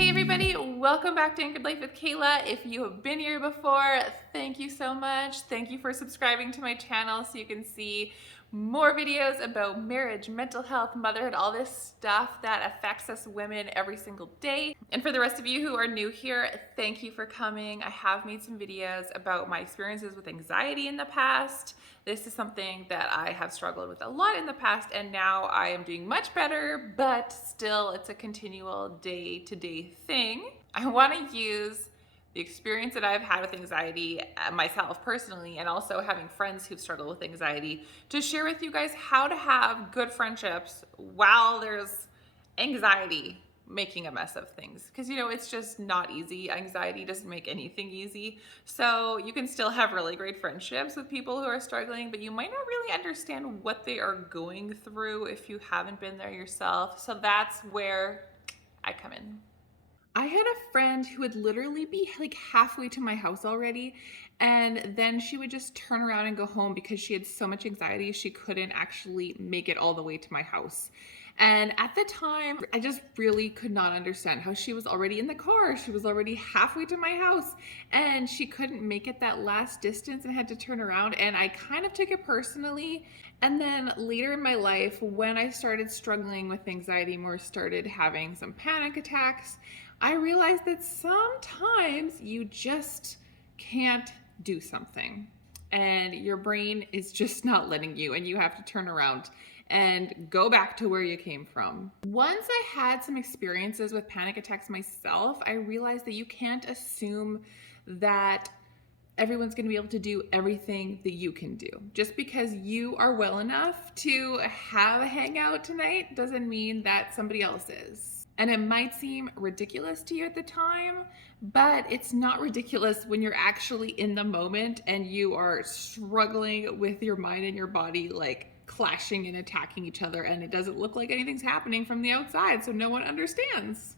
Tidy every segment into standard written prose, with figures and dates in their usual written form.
Hey everybody, welcome back to Anchored Life with Kayla. If you have been here before, thank you so much. Thank you for subscribing to my channel so you can see more videos about marriage, mental health, motherhood, all this stuff that affects us women every single day. And for the rest of you who are new here, thank you for coming. I have made some videos about my experiences with anxiety in the past. This is something that I have struggled with a lot in the past, and now I am doing much better, but still it's a continual day-to-day thing. I want to use the experience that I've had with anxiety myself personally, and also having friends who've struggled with anxiety, to share with you guys how to have good friendships while there's anxiety making a mess of things. Because it's just not easy. Anxiety doesn't make anything easy. So you can still have really great friendships with people who are struggling, but you might not really understand what they are going through if you haven't been there yourself. So that's where I come in. I had a friend who would literally be like halfway to my house already, and then she would just turn around and go home because she had so much anxiety she couldn't actually make it all the way to my house. And at the time, I just really could not understand how she was already in the car. She was already halfway to my house and she couldn't make it that last distance and had to turn around. And I kind of took it personally. And then later in my life, when I started struggling with anxiety more, started having some panic attacks, I realized that sometimes you just can't do something and your brain is just not letting you, and you have to turn around and go back to where you came from. Once I had some experiences with panic attacks myself, I realized that you can't assume that everyone's going to be able to do everything that you can do. Just because you are well enough to have a hangout tonight doesn't mean that somebody else is. And it might seem ridiculous to you at the time, but it's not ridiculous when you're actually in the moment and you are struggling with your mind and your body, like clashing and attacking each other, and it doesn't look like anything's happening from the outside, so no one understands.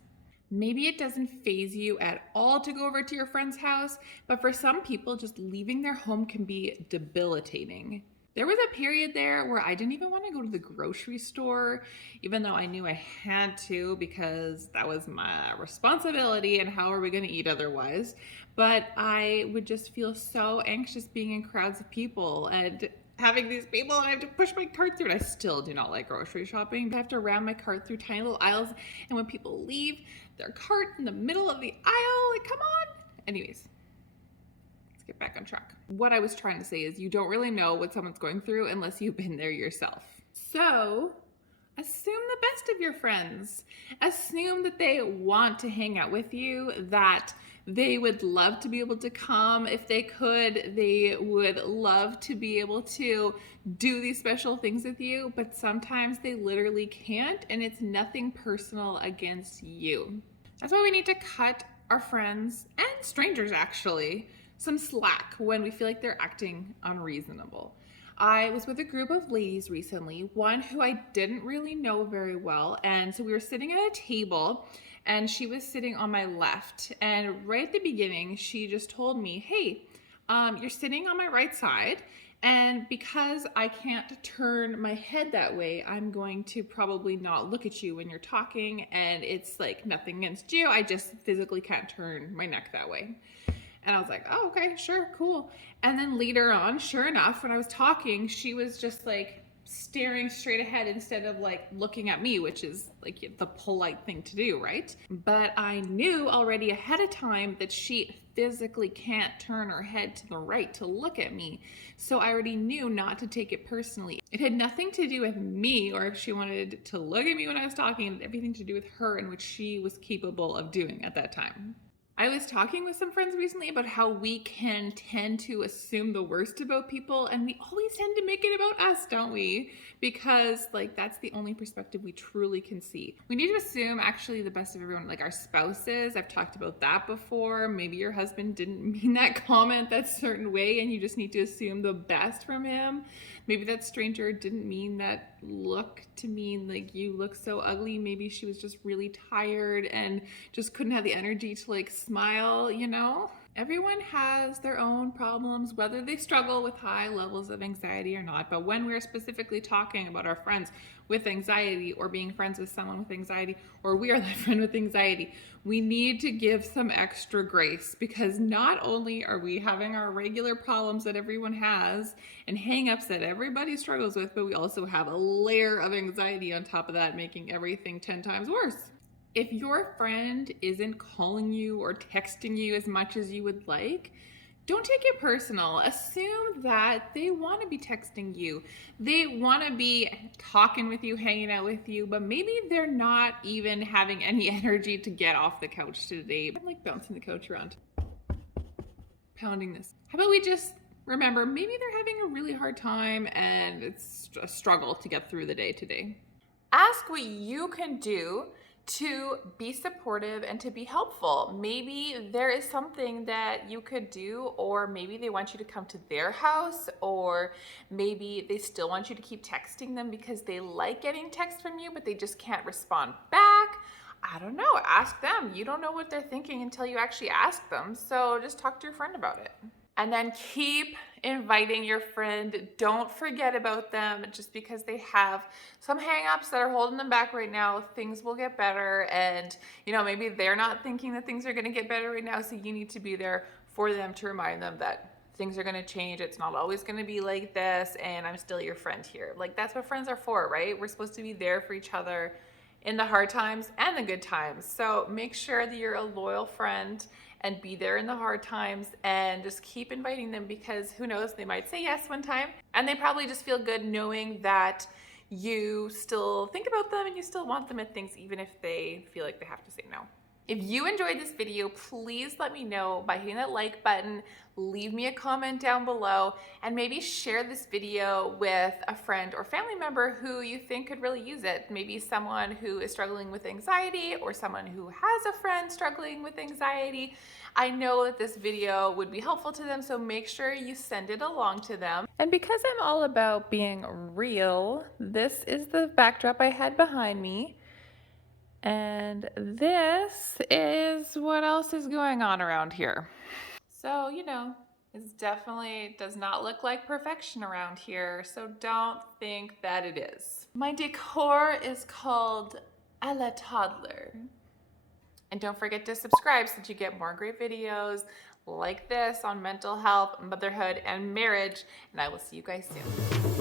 Maybe it doesn't faze you at all to go over to your friend's house, but for some people, just leaving their home can be debilitating. There was a period there where I didn't even want to go to the grocery store, even though I knew I had to because that was my responsibility and how are we going to eat otherwise. But I would just feel so anxious being in crowds of people and having these people, and I have to push my cart through it. I still do not like grocery shopping. I have to ram my cart through tiny little aisles, and when people leave their cart in the middle of the aisle, like, come on. Anyways, let's get back on track. What I was trying to say is you don't really know what someone's going through unless you've been there yourself. So assume the best of your friends. Assume that they want to hang out with you, that they would love to be able to come if they could. They would love to be able to do these special things with you, but sometimes they literally can't, and it's nothing personal against you. That's why we need to cut our friends, and strangers actually, some slack when we feel like they're acting unreasonable. I was with a group of ladies recently, one who I didn't really know very well, and so we were sitting at a table and she was sitting on my left, and right at the beginning she just told me, hey, you're sitting on my right side, and because I can't turn my head that way, I'm going to probably not look at you when you're talking, and it's like nothing against you, I just physically can't turn my neck that way. And I was like, oh, okay, sure, cool. And then later on, sure enough, when I was talking, she was just like staring straight ahead instead of like looking at me, which is like the polite thing to do, right? But I knew already ahead of time that she physically can't turn her head to the right to look at me. So I already knew not to take it personally. It had nothing to do with me or if she wanted to look at me when I was talking. It had everything to do with her and what she was capable of doing at that time. I was talking with some friends recently about how we can tend to assume the worst about people, and we always tend to make it about us, don't we? Because like that's the only perspective we truly can see. We need to assume actually the best of everyone, like our spouses. I've talked about that before. Maybe your husband didn't mean that comment that certain way and you just need to assume the best from him. Maybe that stranger didn't mean that look to mean like you look so ugly. Maybe she was just really tired and just couldn't have the energy to like smile, you know? Everyone has their own problems, whether they struggle with high levels of anxiety or not. But when we're specifically talking about our friends with anxiety or being friends with someone with anxiety, or we are that friend with anxiety, we need to give some extra grace, because not only are we having our regular problems that everyone has and hang-ups that everybody struggles with, but we also have a layer of anxiety on top of that, making everything 10 times worse. If your friend isn't calling you or texting you as much as you would like, don't take it personal. Assume that they want to be texting you. They want to be talking with you, hanging out with you, but maybe they're not even having any energy to get off the couch today. I'm like bouncing the couch around, pounding this. How about we just remember maybe they're having a really hard time and it's a struggle to get through the day today. Ask what you can do to be supportive and to be helpful. Maybe there is something that you could do, or maybe they want you to come to their house, or maybe they still want you to keep texting them because they like getting texts from you, but they just can't respond back. I don't know. Ask them. You don't know what they're thinking until you actually ask them. So just talk to your friend about it. And then keep inviting your friend. Don't forget about them just because they have some hangups that are holding them back right now. Things will get better, and maybe they're not thinking that things are going to get better right now, so you need to be there for them to remind them that things are going to change. It's not always going to be like this, and I'm still your friend here. Like, that's what friends are for, right? We're supposed to be there for each other in the hard times and the good times. So make sure that you're a loyal friend and be there in the hard times, and just keep inviting them, because who knows, they might say yes one time, and they probably just feel good knowing that you still think about them and you still want them at things, even if they feel like they have to say no. If you enjoyed this video, please let me know by hitting that like button, leave me a comment down below, and maybe share this video with a friend or family member who you think could really use it. Maybe someone who is struggling with anxiety, or someone who has a friend struggling with anxiety. I know that this video would be helpful to them, so make sure you send it along to them. And because I'm all about being real, this is the backdrop I had behind me. And this is what else is going on around here. So, it definitely does not look like perfection around here, so don't think that it is. My decor is called A La Toddler. And don't forget to subscribe so that you get more great videos like this on mental health, motherhood, and marriage. And I will see you guys soon.